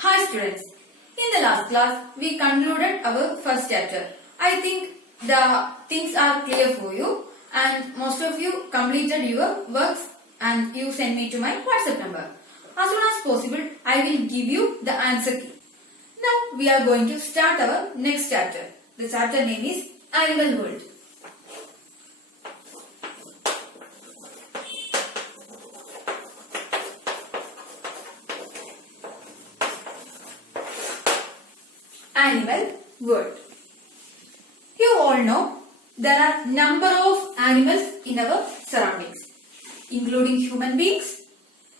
Hi students, in the last class we concluded our first chapter. I think the things are clear for you and most of you completed your works and you send me to my WhatsApp number. As soon as possible I will give you the answer key. Now we are going to start our next chapter. The chapter name is Animal World. Animal world. You all know there are number of animals in our surroundings, including human beings.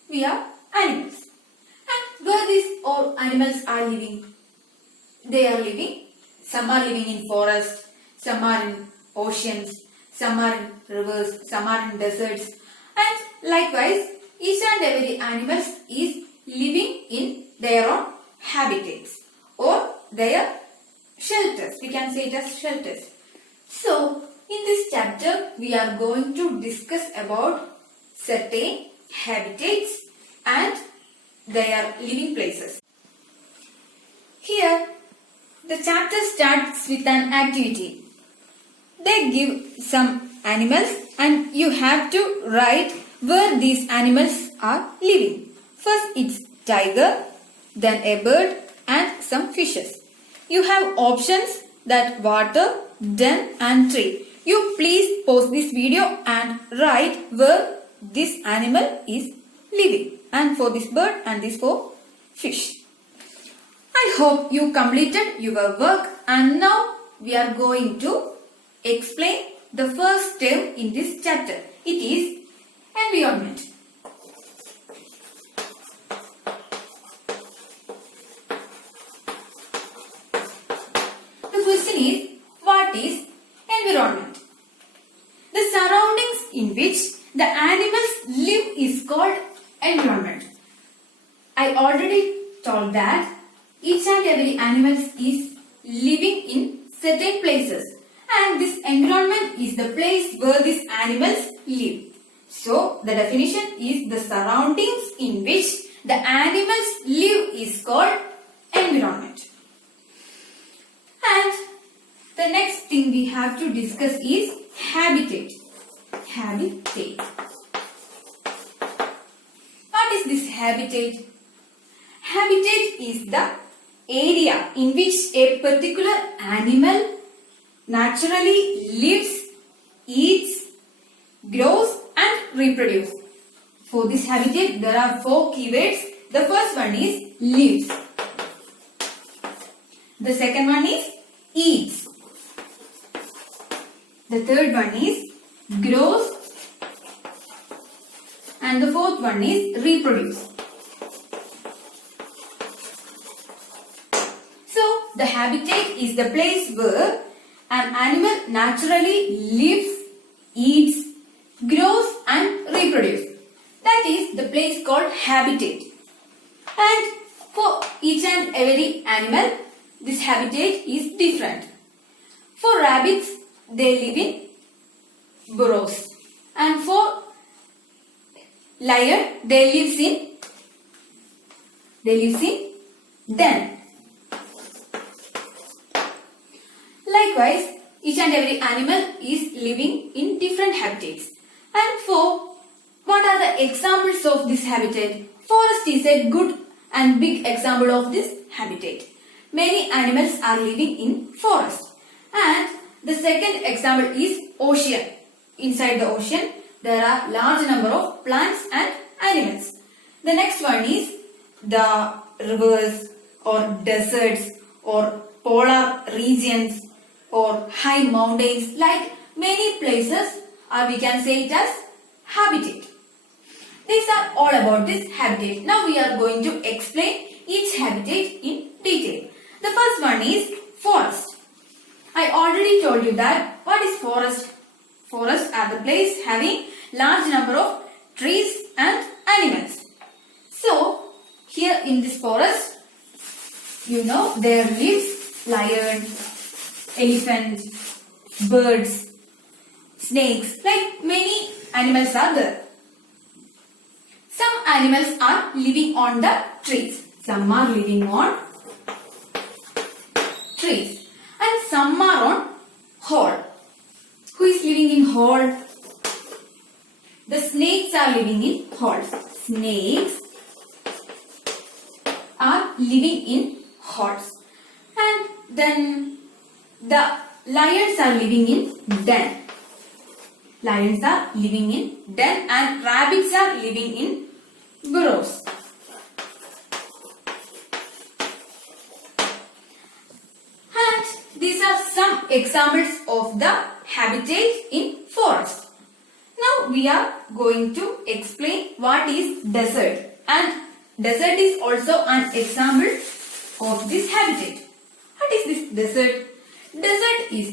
We are animals. And where these all animals are living? They are living. Some are living in forest, some are in oceans, some are in rivers, some are in deserts, and likewise each and every animal is living in their own habitats or their shelters. We can say it as shelters. So, in this chapter, we are going to discuss about certain habitats and their living places. Here, the chapter starts with an activity. They give some animals and you have to write where these animals are living. First, it's tiger, then a bird and some fishes. You have options that water, den and tree. You please pause this video and write where this animal is living. And for this bird and this for fish. I hope you completed your work and now we are going to explain the first term in this chapter. It is environment. The question is, what is environment? The surroundings in which the animals live is called environment. I already told that each and every animal is living in certain places and this environment is the place where these animals live. So, the definition is the surroundings in which the animals live is called environment. And the next thing we have to discuss is habitat. Habitat. What is this habitat? Habitat is the area in which a particular animal naturally lives, eats, grows and reproduces. For this habitat there are 4 keywords. The first one is lives. The second one is eats. The third one is grows. And the fourth one is reproduce. So, the habitat is the place where an animal naturally lives, eats, grows and reproduces. That is the place called habitat. And for each and every animal, this habitat is different. For rabbits, they live in burrows. And for lion, they live in den. Likewise, each and every animal is living in different habitats. And for what are the examples of this habitat? Forest is a good and big example of this habitat. Many animals are living in forest. And the second example is ocean. Inside the ocean, there are large number of plants and animals. The next one is the rivers or deserts or polar regions or high mountains, like many places, or we can say it as habitat. These are all about this habitat. Now we are going to explain each habitat in detail. The first one is forest. I already told you that what is forest? Forests are the place having large number of trees and animals. So, here in this forest, you know, there lives lion, elephant, birds, snakes, like many animals are there. Some animals are living on the trees. Some are living on trees and some are on hole. Who is living in hole? The snakes are living in holes. Snakes are living in holes. And then the lions are living in den. Lions are living in den and rabbits are living in burrows. And these are some examples of the habitat in forest. Now we are going to explain what is desert, and desert is also an example of this habitat. What is this desert? Desert is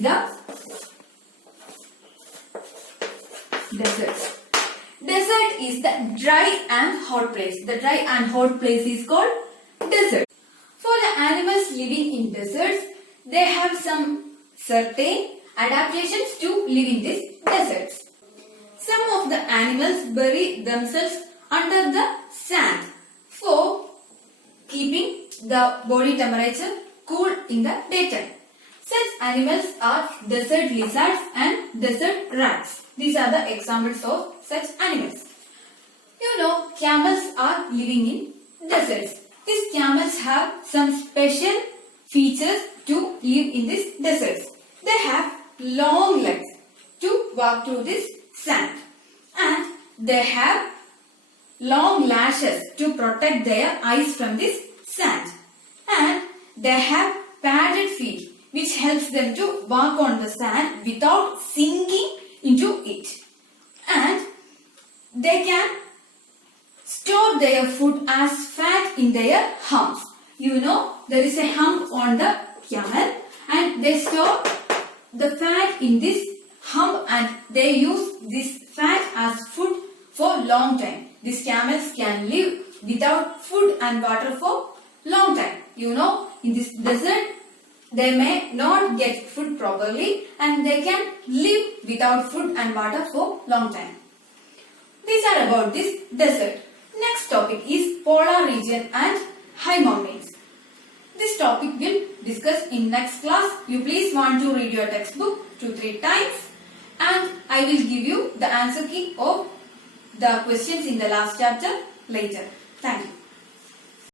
the dry and hot place. The dry and hot place is called desert. For the animals living in deserts, they have some certain adaptations to live in these deserts. Some of the animals bury themselves under the sand for keeping the body temperature cool in the daytime. Such animals are desert lizards and desert rats. These are the examples of such animals. You know, camels are living in deserts. These camels have some special features to live in these deserts. They have long legs to walk through this sand, and they have long lashes to protect their eyes from this sand, and they have padded feet which helps them to walk on the sand without sinking into it, and they can store their food as fat in their humps. You know, there is a hump on the camel and they store the fat in this hump and they use this fat as food for long time. These camels can live without food and water for long time. You know, in this desert, they may not get food properly and they can live without food and water for long time. These are about this desert. Next topic is polar region and high mountains. This topic will discuss in next class. You please want to read your textbook 2-3 times and I will give you the answer key of the questions in the last chapter later. Thank you.